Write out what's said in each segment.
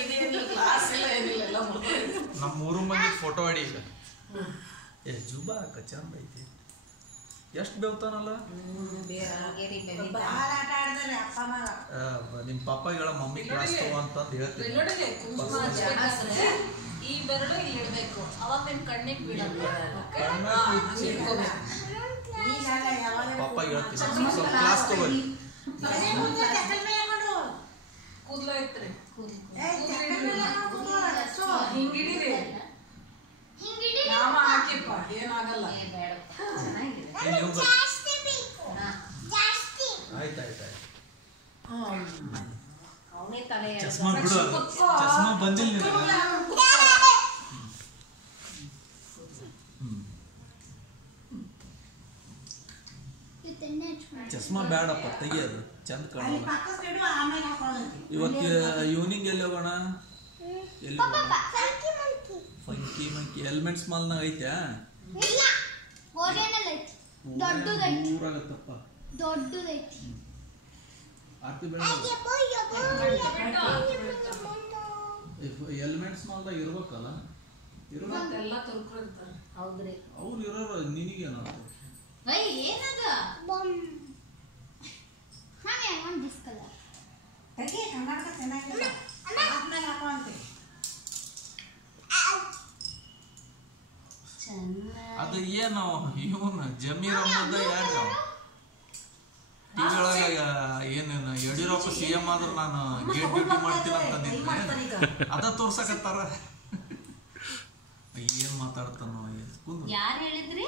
ಇದೇನಿಲ್ಲ class ಇಲ್ಲ ಏನಿಲ್ಲ ಎಲ್ಲ ನಮ್ಮ 3 ಮಂದಿ ಫೋಟೋ ಹೊಡಿ ಈಗ. ಏ ಜುಬಾ ಚಂದ ಐತಿ. ಎಷ್ಟು ಬೇವ್ತಾನಲ್ಲ ನಿಮ್ಮ ಪಪ್ಪ ಹೇಳ ಮಮ್ಮಿ ಕ್ಲಾಸ್ ತಗೋ ಅಂತಂದು ಹೇಳ್ತೀನಿ. ಈ ಬೆರಳು ಇಲ್ಲಿ ಇಡಬೇಕು, ಅವಾಗ ನಿಮ್ ಕಣ್ಣಿಗೆ ಬೀಳಲ್ಲ. ಪಪ್ಪ ಹೇಳ್ತೀನಿ ಸ್ವಲ್ಪ ಕ್ಲಾಸ್ ತಗೋರಿ. ಕೂದಲ ಐತ್ರಿ, ಹಿಂಗಿಡಿರಿ, ನಾಮ ಹಾಕಿಪ್ಪ ಏನಾಗಲ್ಲ. ಆಯ್ತಾಯ್ತಾಯ್ತು. ಅವನೇ ತಲೆ ಚಸ್ಮಾ ಬಿಡು, ಚಸ್ಮಾ ಬಂದಿಲ್ಲ ಚಸ್ಮಾ ಬೇಡಪ್ಪ ತೆಗಿಯೋದು ಚಂದ ಕಾಣಲ್ಲ. ಇವತ್ತು ಈವ್ನಿಂಗ್ ಎಲ್ಲಿ ಹೋಗೋಣ? ಎಲ್ಲಿ ಫಂಕಿ ಮಂಕಿ ಎಲಿಮೆಂಟ್ಸ್ ಮಾಲ್ನಾಗ ಐತ್ಯಾ? ಊರಾಗತ್ತಪ್ಪ ಆರ್ತಿ ಬೇಡ. ಎಲಿಮೆಂಟ್ಸ್ ಮಾಲ್ದಾಗ ಇರ್ಬೇಕಲ್ಲ, ಅವ್ರು ಇರೋರು ನಿನಗೇನ ಅದು ಏನು ಇವನು ಜಮೀರ್ ಅಹ್ಮದ್ ಯಾರು ಟಿವಿ ಒಳಗ ಏನೇನು ಯಡಿಯೂರಪ್ಪ CM ಆದ್ರೆ ನಾನು ಗೇಟ್ ಡ್ಯೂಟಿ ಮಾಡ್ತೀನಿ ಅಂತಂದಿದ್ದೆ, ಅದ ತೋರ್ಸಕತ್ತಾರ. ಏನ್ ಮಾತಾಡ್ತಾನೋ ಯಾರು ಹೇಳಿದ್ರಿ?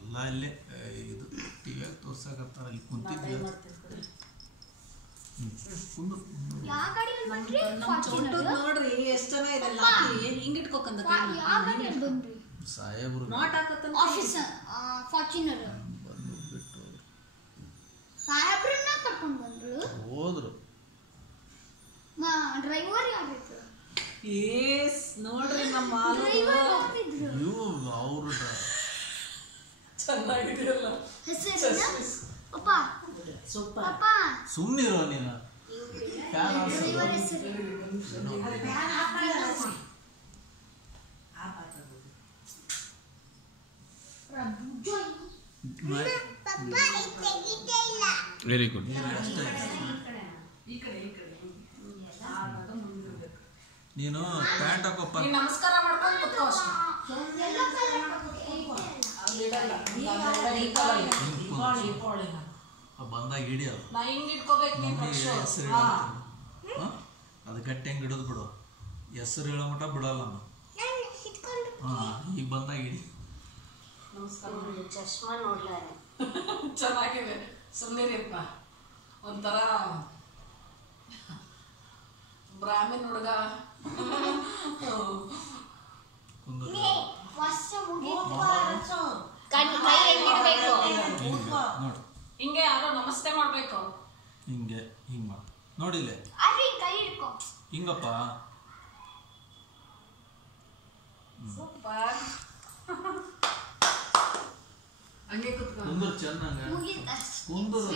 ಎಲ್ಲ ಅಲ್ಲೇ ಇದು ಟಿವಿಯಾಗ ತೋರ್ಸಕತ್ತಾರ. ಅಲ್ಲಿ ಕುಂತಿದ್ದೆ ನೋಡ್ರಿ ಎಷ್ಟ್ ಜನ ಇದೆಲ್ಲ ಹಿಂಗ್ ಇಟ್ಕೋಕಂದ ಸಾಹೇಬ್ರು ಸಾಹೇಬ್ರನ್ನ ಕರ್ಕೊಂಡು ಬಂದ್ರು. ಹೋದ್ರು. ಡ್ರೈವರ್ ಯಾರಿದ್ರು? ನೋಡ್ರಿ ನಮ್ಮ ಇವು ಅವ್ರ ಚೆನ್ನಾಗಿದೆಯಲ್ಲ ಸುಮ್ಮನಿರೋ ನೀನು. Very good. ನೀನು ಪ್ಯಾಂಟ್ ಹಾಕೋಪ್ಪ. ನಮಸ್ಕಾರ ಮಾಡ್ಕೊಂಡು ಕೂತ್ಕೋ ಅಷ್ಟೇ. ಬಂದಾಗ ಹಿಡಿಯೋದು. ನಾ ಹಿಂಗ್ ಇಟ್ಕೋಬೇಕು. ಹೆಸರು ಅದು ಗಟ್ಟಿ ಹೆಂಗ್ ಹಿಡಿದು ಬಿಡು. ಹೆಸರು ಹೇಳೋ ಮಟ ಬಿಡಲ್ಲ ನಾನು. ಈಗ ಬಂದಾಗ ಹಿಡಿ. ಚಶ್ಮಾ ನೋಡ್ಲಾರೆ ಚೆನ್ನಾಗಿದೆ, ಸುಮ್ಮನಿರಿಪ್ಪ. ಒಂಥರ ಬ್ರಾಹ್ಮಣ್ ಹುಡುಗ. ಹಿಂಗೆ ಯಾರೋ ನಮಸ್ತೆ ಮಾಡ್ಬೇಕು. ಹಿಂಗೆ ಹಿಂಗ್ ಮಾಡು ನೋಡಿಲ್ಲೇ, ಹಿಂಗಪ್ಪ. ಸೂಪರ್. ಹಂಗೆ ಕುತ್ಕೊಂಡು ಕುಂದ್ರು ಚೆನ್ನಾಗ ಕುಂದ್ರು.